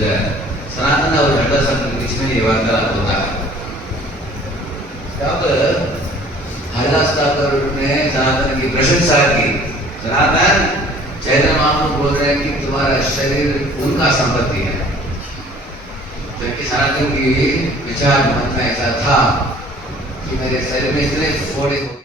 सनातन और घटना सब बीच में ये वार्तालाप होता है। तब हरिदास ठाकुर ने सनातन की प्रशंसा की। सनातन, चैतन्य महाप्रभु बोल रहे हैं कि तुम्हारा शरीर उनका संपत्ति है। जबकि सनातन की विचार मन में ऐसा था कि मेरे शरीर में इतने फोड़े